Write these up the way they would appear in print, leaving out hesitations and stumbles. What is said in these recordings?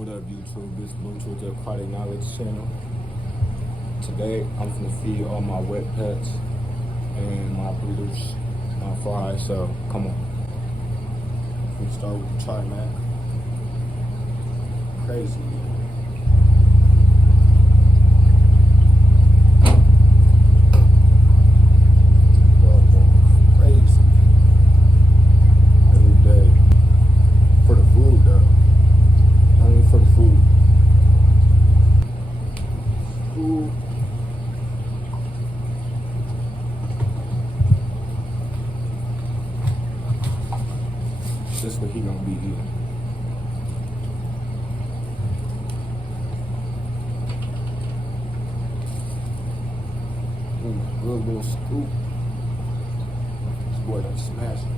What up, YouTube? This is Bluetooth the Aquatic Knowledge channel. Today, I'm gonna feed all my wet pets and my breeders my fries. So, come on. We start with the Trimac. Crazy. Crazy. Every day. For the food, though. Only for the food. Food. This is what he gonna be eating. Good little scoop. This boy done smashed it.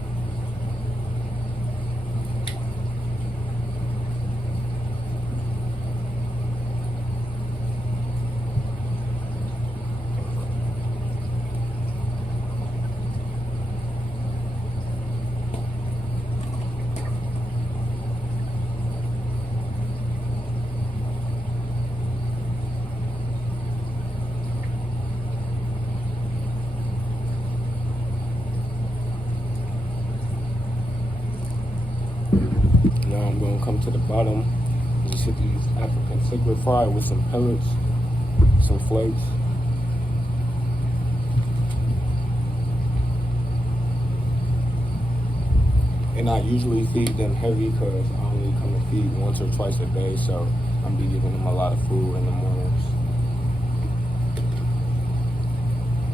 Now I'm gonna come to the bottom and just hit these African cichlid fry with some pellets, some flakes. And I usually feed them heavy because I only come to feed once or twice a day, so I'm be giving them a lot of food in the mornings.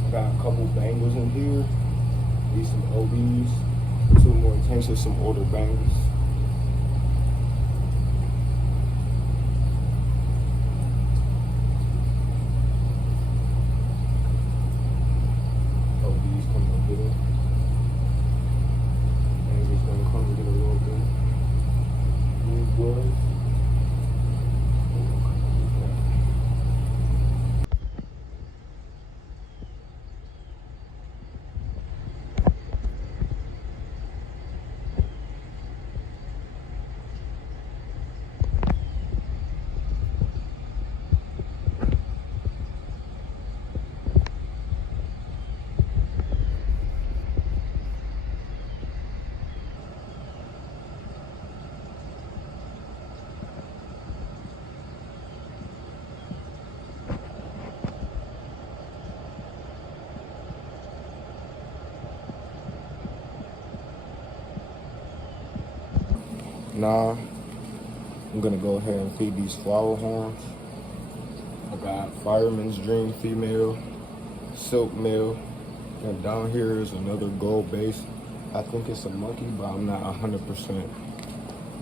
I got a couple bangers in here. These some OBs, 2 more tanks of some older bangers. Now, I'm gonna go ahead and feed these flower horns. I got Fireman's Dream female, Silk male, and down here is another gold base. I think it's a monkey, but I'm not 100%.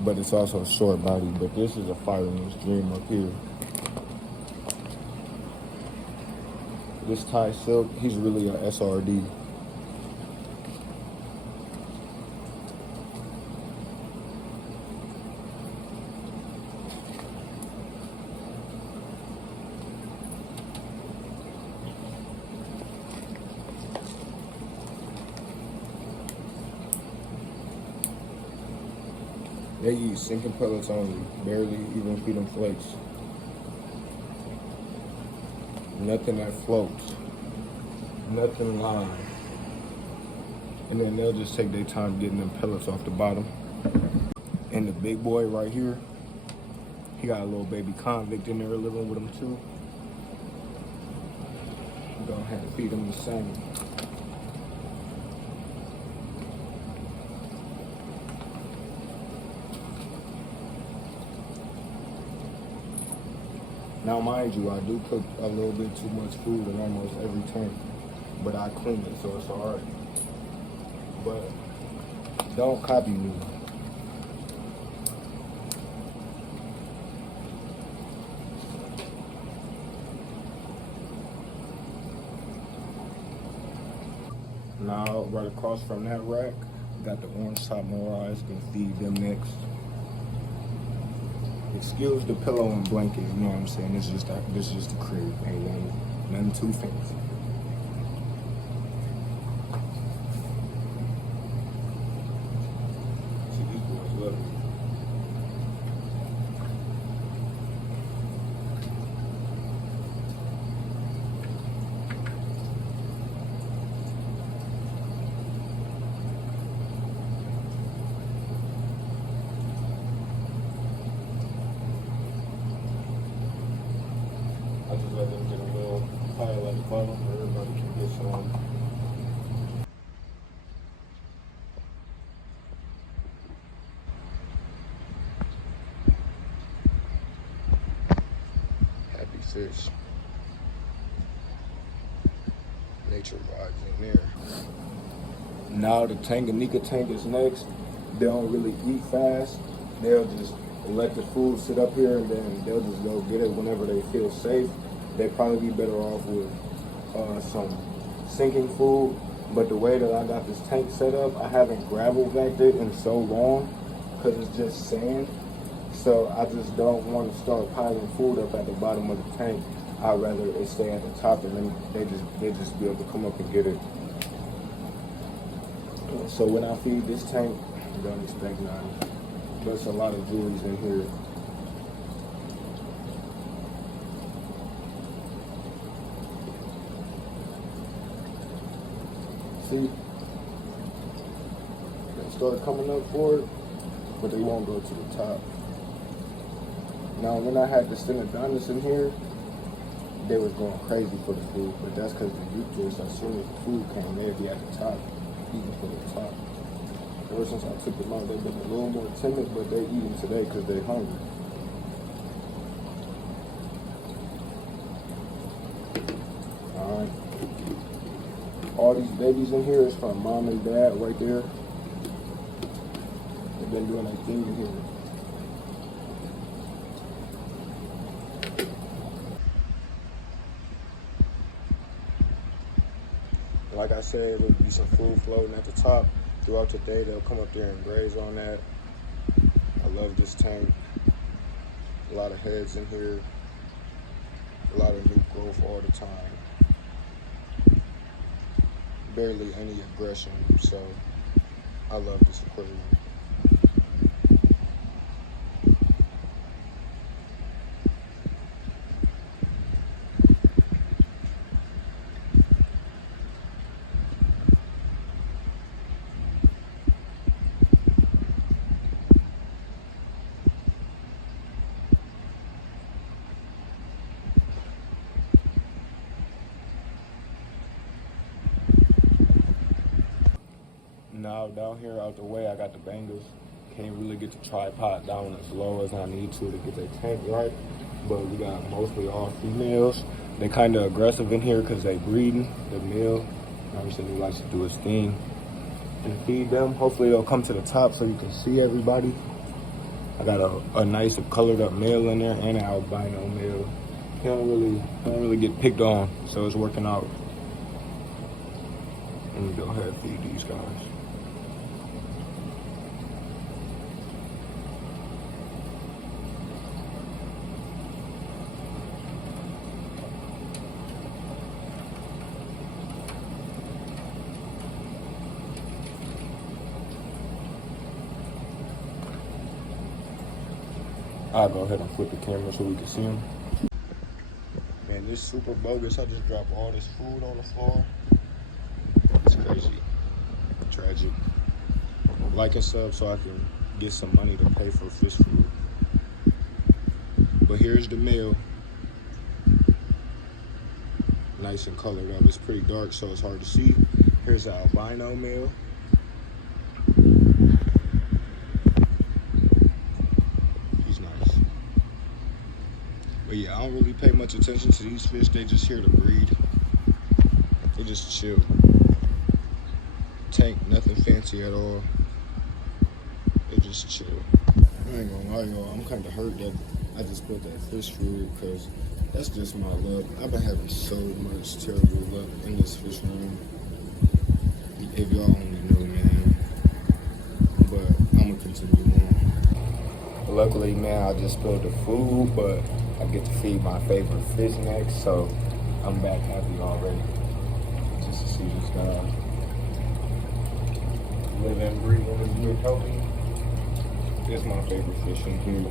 But it's also a short body, but this is a Fireman's Dream up here. This Thai Silk, he's really a SRD. They eat sinking pellets only, barely even feed them flakes. Nothing that floats, nothing live. And then they'll just take their time getting them pellets off the bottom. And the big boy right here, he got a little baby convict in there living with him too. I'm gonna have to feed him the same. Now, mind you, I do cook a little bit too much food in almost every tank, but I clean it, so it's all right. But don't copy me. Now, right across from that rack, got the orange top morais, gonna feed them next. Excuse the pillow and blanket, you know what I'm saying? This is just a crib, ain't nothing too fancy. See, these boys love it. fun. Everybody can get some. Happy fish. Nature vibes in there. Now the Tanganyika tank is next. They don't really eat fast. They'll just let the food sit up here and then they'll just go get it whenever they feel safe. They'd probably be better off with some sinking food. But the way that I got this tank set up, I haven't gravel vacked it in so long because it's just sand. So I just don't want to start piling food up at the bottom of the tank. I'd rather it stay at the top and then they just be able to come up and get it. So when I feed this tank, don't expect nothing. There's a lot of jewelries in here. See, they start coming up for it, but they won't go to the top. Now, when I had the Stenodonus in here, they was going crazy for the food, but that's because the eucalyptus, as soon as the food came, they'd be at the top, eating for the top. Ever since I took them out, they've been a little more timid, but they eating today because they're hungry. Alright. All these babies in here is from mom and dad right there. They've been doing their thing in here. Like I said, there'll be some food floating at the top. Throughout the day, they'll come up there and graze on that. I love this tank. A lot of heads in here. A lot of new growth all the time. Barely any aggression, so I love this aquarium. Now down here out the way, I got the bangers. Can't really get the tripod down as low as I need to get the tank right. But we got mostly all females. They kind of aggressive in here because they breeding. The male, obviously he likes to do his thing. And feed them. Hopefully they'll come to the top so you can see everybody. I got a nice colored up male in there and an albino male. He don't really get picked on, so it's working out. Let me go ahead and feed these guys. I'll go ahead and flip the camera so we can see them. Man, this super bogus. I just dropped all this food on the floor. It's crazy. Tragic. Like and sub so I can get some money to pay for fish food. But here's the male. Nice and colored up. It's pretty dark, so it's hard to see. Here's the albino male. But yeah, I don't really pay much attention to these fish. They just here to breed. They just chill. Tank, nothing fancy at all. They just chill. I ain't gonna lie, y'all. I'm kind of hurt that I just spilled that fish food because that's just my luck. I've been having so much terrible luck in this fish room. If y'all only knew, man. But I'm gonna continue on. Luckily, man, I just spilled the food, but I get to feed my favorite fish next, so I'm back happy already. Just to see this guy live and breathe and be healthy. This is my favorite fish in here.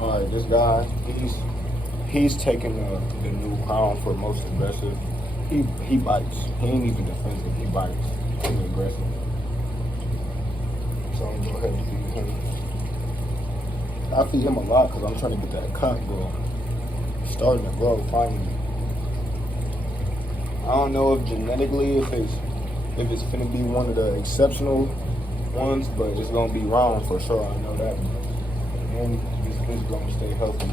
Alright, this guy, he's taking the new crown for most aggressive. He bites. He ain't even defensive. He bites. He's aggressive. So I'm gonna go ahead and feed him. I feed him a lot because I'm trying to get that cunt going. Starting to grow finally. I don't know if genetically if it's gonna be one of the exceptional ones, but it's gonna be round for sure. I know that. And this fish gonna stay healthy.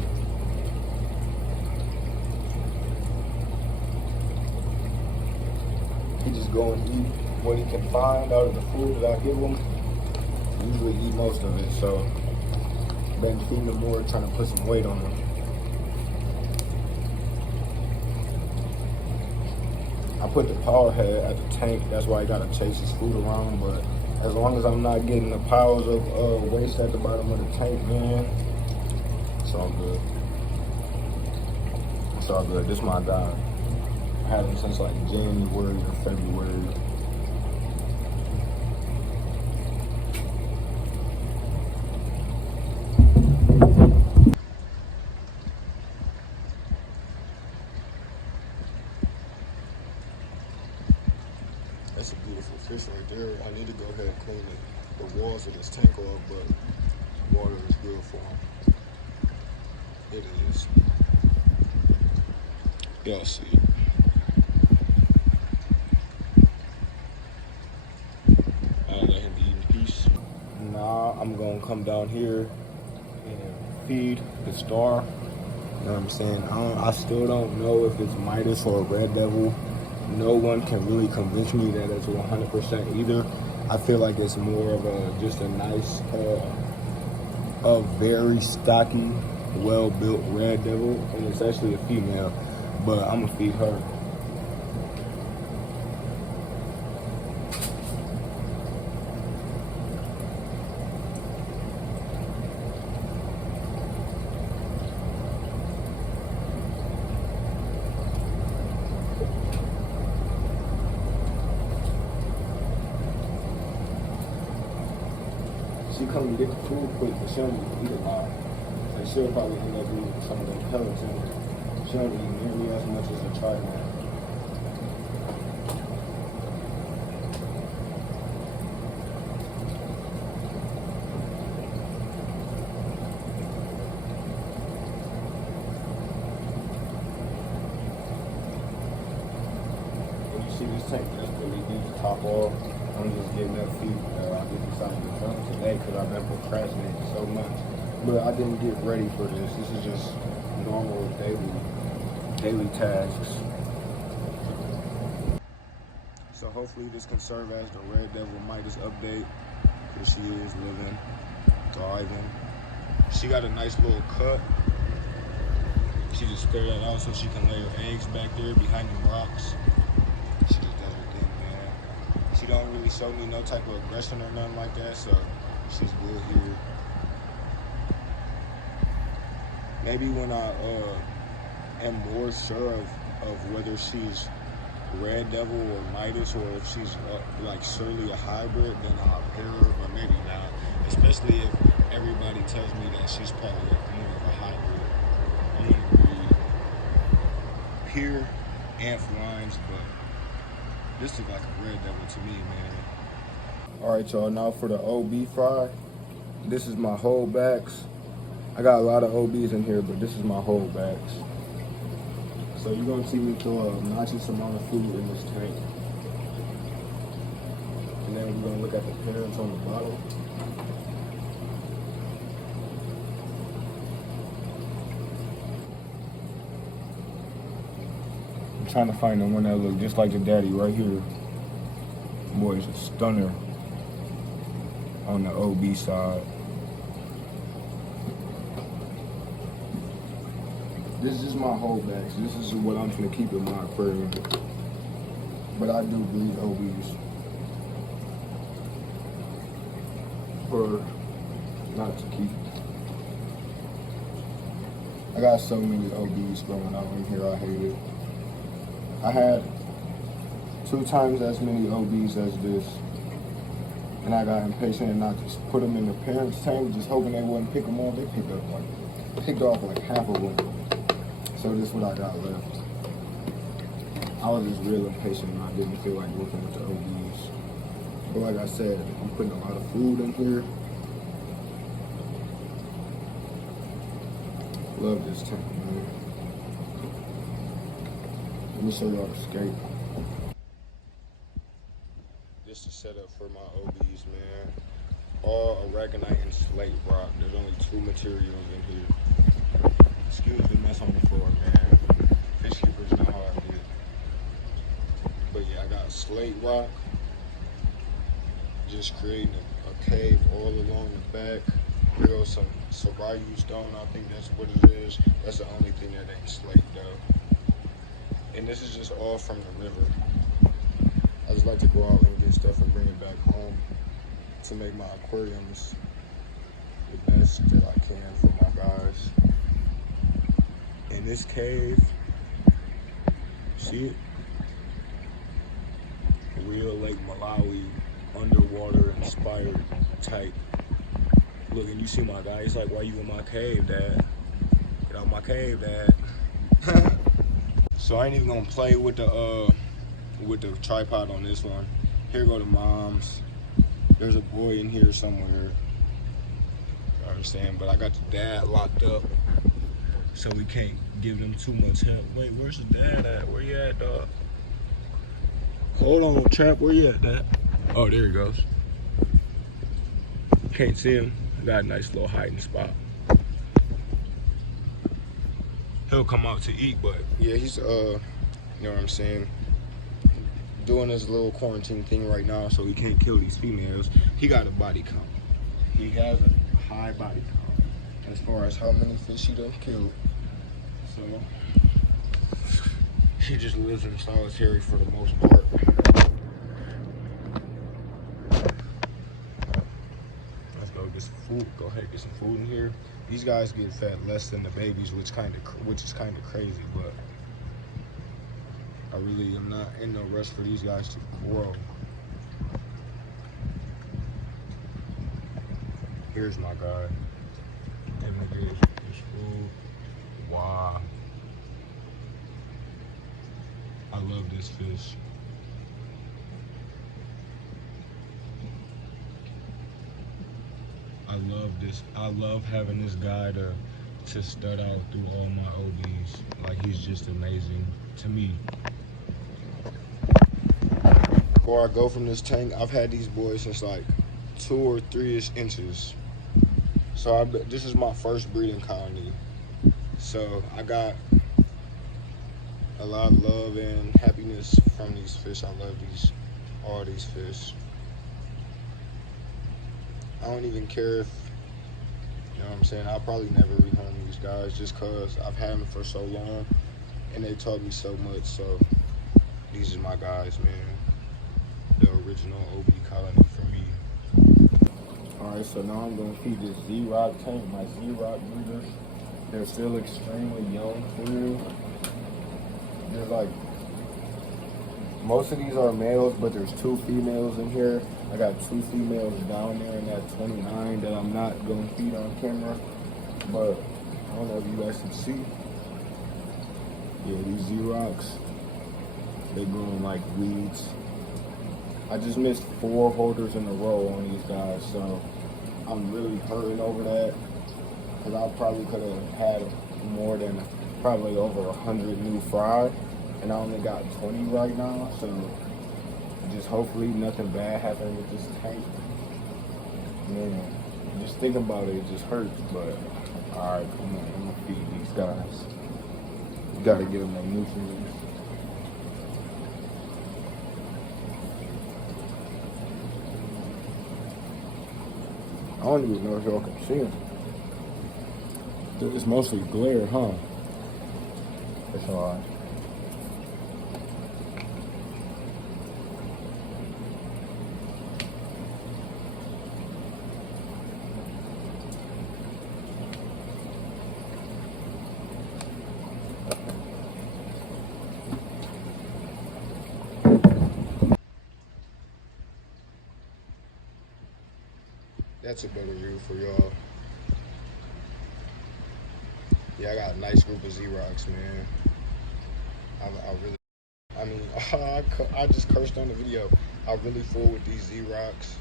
He just go and eat what he can find out of the food that I give him. Usually eat most of it, so been feeding him more, trying to put some weight on him. I put the power head at the tank, that's why I gotta chase his food around, but as long as I'm not getting the piles of waste at the bottom of the tank, man, it's all good. It's all good. This is my guy. I had him since like January or February. That's a beautiful fish right there. I need to go ahead and clean the walls of this tank off, but water is good for him. It is. Y'all see it. I'll let him eat in peace. Now I'm gonna come down here and feed the star. You know what I'm saying? I still don't know if it's Midas or a red devil. No one can really convince me that it's 100% either. I feel like it's more of just a nice, a very stocky, well-built red devil, and it's actually a female, but I'm gonna feed her. She come and get the food quick, but she don't even eat a lot. Like she'll probably end up eating some of them pellets in it. She don't eat nearly as much as a trident. When you see this tank just really need to top off, I'm just getting that feed. I didn't decide to film today because I've been procrastinating so much. But I didn't get ready for this. This is just normal daily tasks. So hopefully this can serve as the Red Devil Midas update. Here she is living, thriving. She got a nice little cut. She just spared that out so she can lay her eggs back there behind the rocks. She just does her thing, man. She don't really show me no type of aggression or nothing like that, so she's good here. Maybe when I am more sure of whether she's Red Devil or Midas, or if she's like surely a hybrid, then I'll pair her, but maybe not. Especially if everybody tells me that she's probably more of a hybrid. I'm gonna breed here and lines, but this is like a Red Devil to me, man. All right, y'all, now for the OB fry. This is my whole backs. I got a lot of OBs in here, but this is my whole backs. So you're gonna see me throw a obnoxious amount of food in this tank. And then we're gonna look at the parents on the bottom. I'm trying to find the one that looks just like the daddy right here. Boy, it's a stunner on the OB side. This is my whole bag. So this is what I'm gonna keep in my aquarium. But I do breed OBs for not to keep. I got so many OBs growing out in here, I hate it. I had 2 times as many OBs as this. And I got impatient and I just put them in the parents' tank, just hoping they wouldn't pick them off. They picked off like half of them. So this is what I got left. I was just real impatient and I didn't feel like working with the OBs. But like I said, I'm putting a lot of food in here. Love this tank, man. Let me show y'all the skate. This is set up for my OBs, man. All aragonite and slate rock. There's only 2 materials in here. Excuse the mess on the floor, man. Fish keepers know how I get. But yeah, I got slate rock. Just creating a cave all along the back. There goes some Sarayu stone, I think that's what it is. That's the only thing that ain't slate though. And this is just all from the river. I just like to go out and get stuff and bring it back home to make my aquariums the best that I can for my guys. In this cave, see it? Real Lake Malawi, underwater inspired type. Look, and you see my guy, he's like, why you in my cave, Dad? Get out my cave, Dad. So I ain't even gonna play with the tripod on this one. Here go the moms. There's a boy in here somewhere. You understand? But I got the dad locked up, so we can't give them too much help. Wait, where's the dad at? Where you at, dog? Hold on, Trap, where you at, Dad? Oh, there he goes. Can't see him. Got a nice little hiding spot. He'll come out to eat, but yeah, he's you know what I'm saying, doing his little quarantine thing right now, so he can't kill these females. He got a body count. He has a high body count as far as how many fish he done killed. So he just lives in solitary for the most part. Let's go get some food. Go ahead and get some food in here. These guys get fed less than the babies, which is kind of crazy, but I really am not in no rush for these guys to grow. Here's my guy. Him to get his food. Wow. I love this fish. I love this. I love having this guy to stud out through all my OBs. Like, he's just amazing to me. Before I go from this tank, I've had these boys since like 2 or 3-ish inches. So this is my first breeding colony. So I got a lot of love and happiness from these fish. I love all these fish. I don't even care if, you know what I'm saying, I'll probably never rehome these guys just because I've had them for so long and they taught me so much. So these are my guys, man. The original OB colony for me. All right, so now I'm gonna feed this Z-Rock tank, my Z-Rock breeders. They're still extremely young for real. There's like, most of these are males, but there's 2 females in here. I got 2 females down there in that 29 that I'm not gonna feed on camera, but I don't know if you guys can see. Yeah, these Z-Rocks, they growing like weeds. I just missed 4 holders in a row on these guys, so I'm really hurting over that, because I probably could have had more than probably over 100 new fry, and I only got 20 right now. So just hopefully nothing bad happened with this tank. Man, just thinking about it just hurts. But all right, come on, I'm gonna feed these guys. You gotta give them their nutrients. I don't even know if y'all can see them. It's mostly glare, huh? It's alright. That's a better view for y'all. Yeah, I got a nice group of Z-Rocks, man. I I just cursed on the video. I really fool with these Z-Rocks.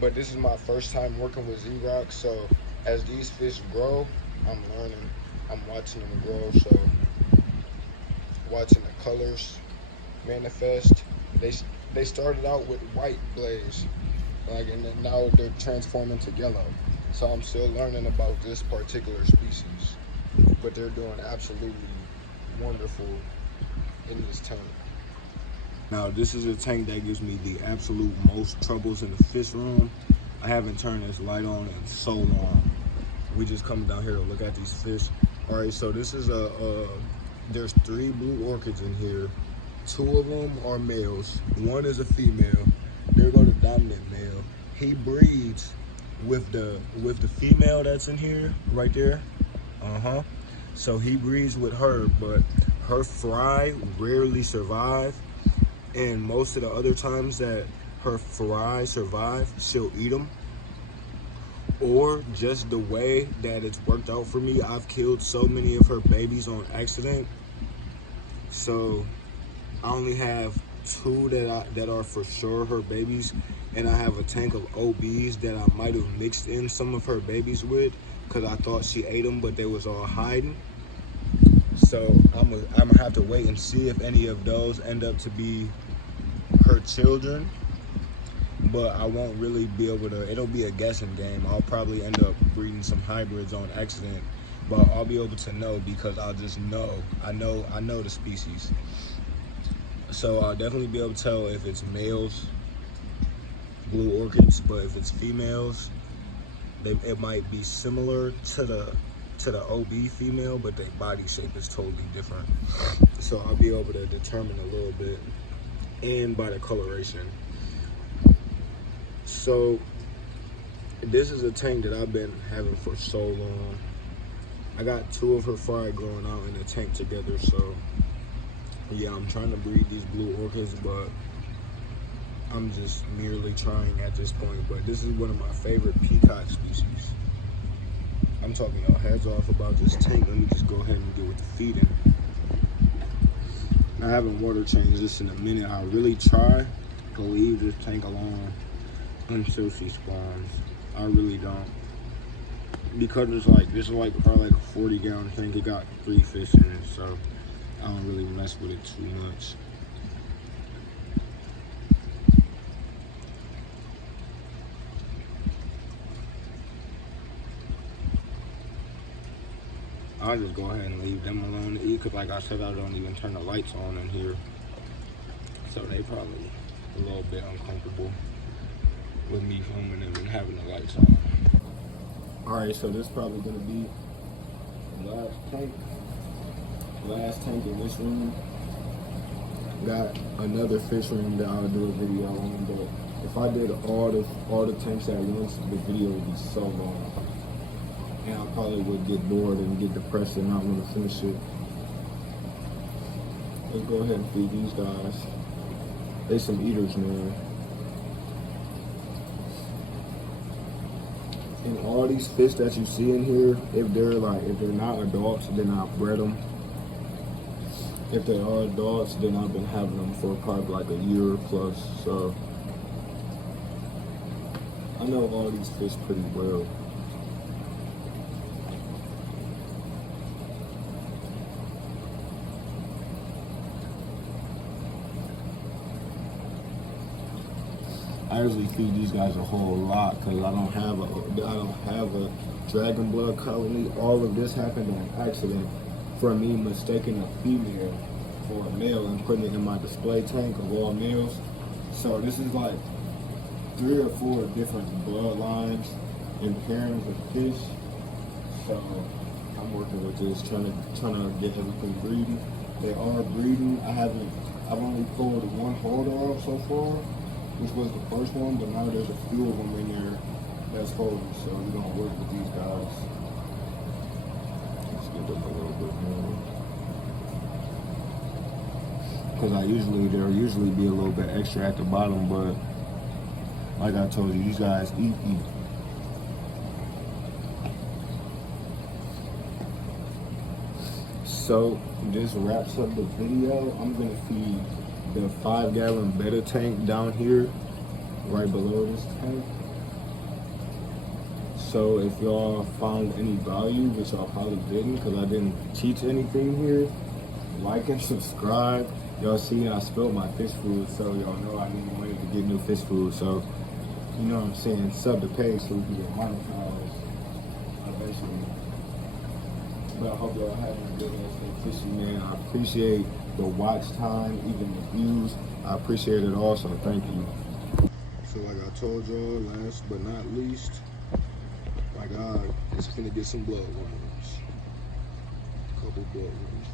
But this is my first time working with Z-Rocks, so as these fish grow, I'm learning. I'm watching them grow, so watching the colors manifest. They started out with white blaze, and then now they're transforming to yellow. So I'm still learning about this particular species, but they're doing absolutely wonderful in this tank. Now this is a tank that gives me the absolute most troubles in the fish room. I haven't turned this light on in so long. We just come down here to look at these fish. All right, so this is there's 3 blue orchids in here. 2 of them are males. 1 is a female. There go the dominant male. He breeds with the female that's in here right there. So he breeds with her, but her fry rarely survive, and most of the other times that her fry survive, she'll eat them. Or just the way that it's worked out for me, I've killed so many of her babies on accident. So I only have 2 that are for sure her babies, and I have a tank of OBs that I might have mixed in some of her babies with, because I thought she ate them, but they was all hiding. So I'm gonna have to wait and see if any of those end up to be her children. But I won't really be able to, it'll be a guessing game. I'll probably end up breeding some hybrids on accident, but I'll be able to know because I'll just know. I know the species. So I'll definitely be able to tell if it's males, blue orchids, but if it's females, it might be similar to the OB female, but their body shape is totally different. So I'll be able to determine a little bit, and by the coloration. So this is a tank that I've been having for so long. I got 2 of her fry growing out in a tank together, so yeah, I'm trying to breed these blue orchids, but I'm just merely trying at this point. But this is one of my favorite peacock species. I'm talking your heads off about this tank. Let me just go ahead and get with the feeding. I haven't water changed this in a minute. I really try to leave this tank alone until she spawns. I really don't, because it's like, this is like probably like a 40 gallon tank. It got 3 fish in it, so I don't really mess with it too much. I'll just go ahead and leave them alone to eat, because like I said, I don't even turn the lights on in here, so they probably a little bit uncomfortable with me filming them and having the lights on. All right, so this is probably gonna be the last tank in this room. Got another fish room that I'll do a video on, but if I did all the tanks at once, the video would be so long, and I probably would get bored and get depressed and not want to finish it. Let's go ahead and feed these guys. They some eaters, man. And all these fish that you see in here, if they're not adults, then I bred them. If they are adults, then I've been having them for probably like a year plus. So I know all these fish pretty well. I usually feed these guys a whole lot because I don't have a dragon blood colony. All of this happened on accident for me mistaking a female for a male and putting it in my display tank of all males. So this is like 3 or 4 different bloodlines and pairings of fish. So I'm working with this, trying to get everything breeding. They are breeding. I've only pulled 1 holder off so far, which was the first one, but now there's a few of them in there that's holding, so we're gonna work with these guys. Let's get them a little bit more. Because there'll usually be a little bit extra at the bottom, but like I told you, these guys eat. So this wraps up the video. I'm gonna feed the 5-gallon betta tank down here, right below this tank. So if y'all found any value, which y'all probably didn't, because I didn't teach anything here, like and subscribe. Y'all see I spilled my fish food, so y'all know I need money to get new fish food. So you know what I'm saying, sub the page so we can get monetized eventually. But I hope y'all having a good day. Stay fishy, man. I appreciate the watch time, even the views. I appreciate it all, so thank you. So like I told y'all, last but not least, my God, it's finna get some blood worms. Couple blood worms.